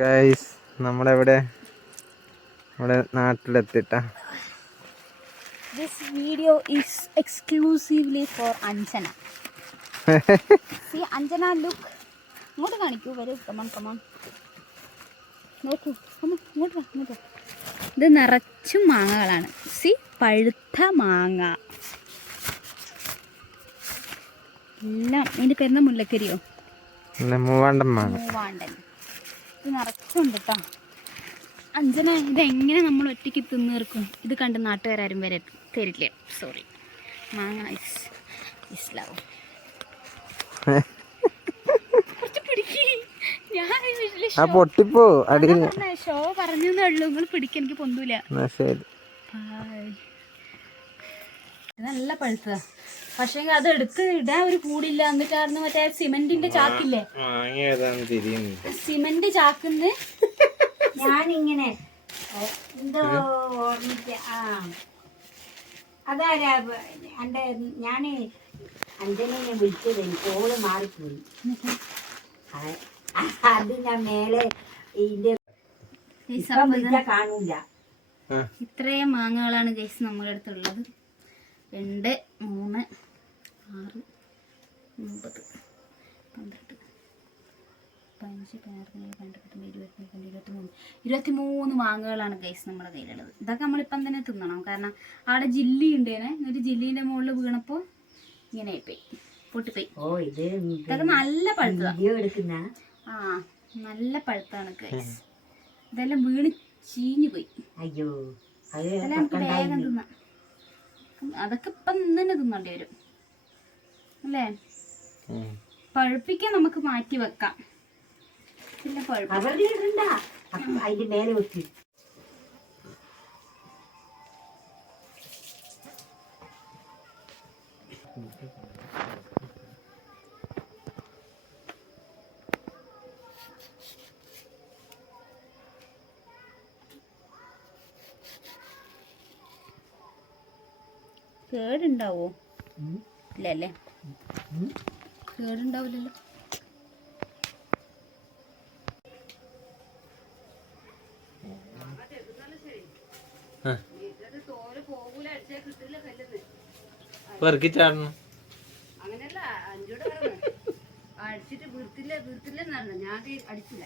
Guys നമ്മളെവിടെ നമ്മുടെ നാട്ടിലെത്തിട്ടാ. This video is exclusively for Anjana. See Anjana, look. ഇങ്ങോട്ട് കാണിക്കൂ, വരൂ, കമോൺ നോക്കൂ, ഇങ്ങോട്ട്. ഇത് നിറച്ചും മാങ്ങകളാണ്. സി പഴുത്ത മാങ്ങ എല്ലാം. ഇതിൻ്റെ പേരെന്താ, മുല്ലക്കരിയോ? മൂവാണ്ടൻ. ഇത് നിറച്ചുണ്ട് കേട്ടോ. അഞ്ജന, ഇതെങ്ങനെ നമ്മൾ ഒറ്റയ്ക്ക് തിന്നീർക്കും? ഇത് കണ്ട് നാട്ടുകാരും വരെ തരില്ല. സോറി, മാങ്ങ ഇസ് ലവ്. ഷോ പറഞ്ഞേ ഉള്ളൂ, നിങ്ങൾ പിടിക്കാൻ എനിക്ക് പൊന്തൂല. നല്ല പഴുത്തതാ, പക്ഷേ അത് എടുത്ത് ഇടാൻ ഒരു കൂടില്ല. എന്നിട്ടായിരുന്നു മറ്റേ സിമെന്റിന്റെ ചാക്കില്ലേ, സിമെന്റ് ചാക്കിന്ന് ഞാനിങ്ങനെ എന്തോ ഓർമ്മിക്ക. അതാരാ എൻ്റെ, ഞാൻ അഞ്ജനെ വിളിച്ചത്, എനിക്ക് ഓള് മാറിപ്പോയി. അത് ഞാൻ മേലെ ഇതിന്റെ കാണൂല. ഇത്രയും മാങ്ങകളാണ് ഗൈസ് നമ്മുടെ അടുത്തുള്ളത്. 2, 3, 6, 9, 12, 15, 16, 17, 23 മാങ്ങകളാണ് ഗൈസ് നമ്മുടെ കയ്യിലുള്ളത്. ഇതൊക്കെ നമ്മളിപ്പം തന്നെ തിന്നണം, കാരണം അവിടെ ജില്ലി ഉണ്ടേനെ. ഒരു ജില്ലീൻ്റെ മുകളിൽ വീണപ്പോൾ ഇങ്ങനെ ആയിപ്പോയി, പൊട്ടിപ്പോയി. ഇതൊക്കെ നല്ല പഴുത്തതാണ്. ആ, നല്ല പഴുത്താണ് ഗൈസ്. ഇതെല്ലാം വീണ് ചീഞ്ഞു പോയി. അയ്യോ, ഇതെല്ലാം നമുക്ക് വേഗം തിന്നാം. അതൊക്കെ ഇപ്പം തന്നെ തിന്നേണ്ടി വരും അല്ലേ? പഴുപ്പിക്കാൻ നമുക്ക് മാറ്റി വെക്കാം. പിന്നെ അതിന്റെ മേലെ വെക്കി. കേടുണ്ടാവോ? ഇല്ലല്ലേ, കേടുണ്ടാവില്ലല്ലോ. അങ്ങനെയല്ല, അഞ്ചൂടെ അടിച്ചിട്ട് വീർത്തില്ലെന്ന് പറഞ്ഞു. ഞാൻ അടിച്ചില്ല.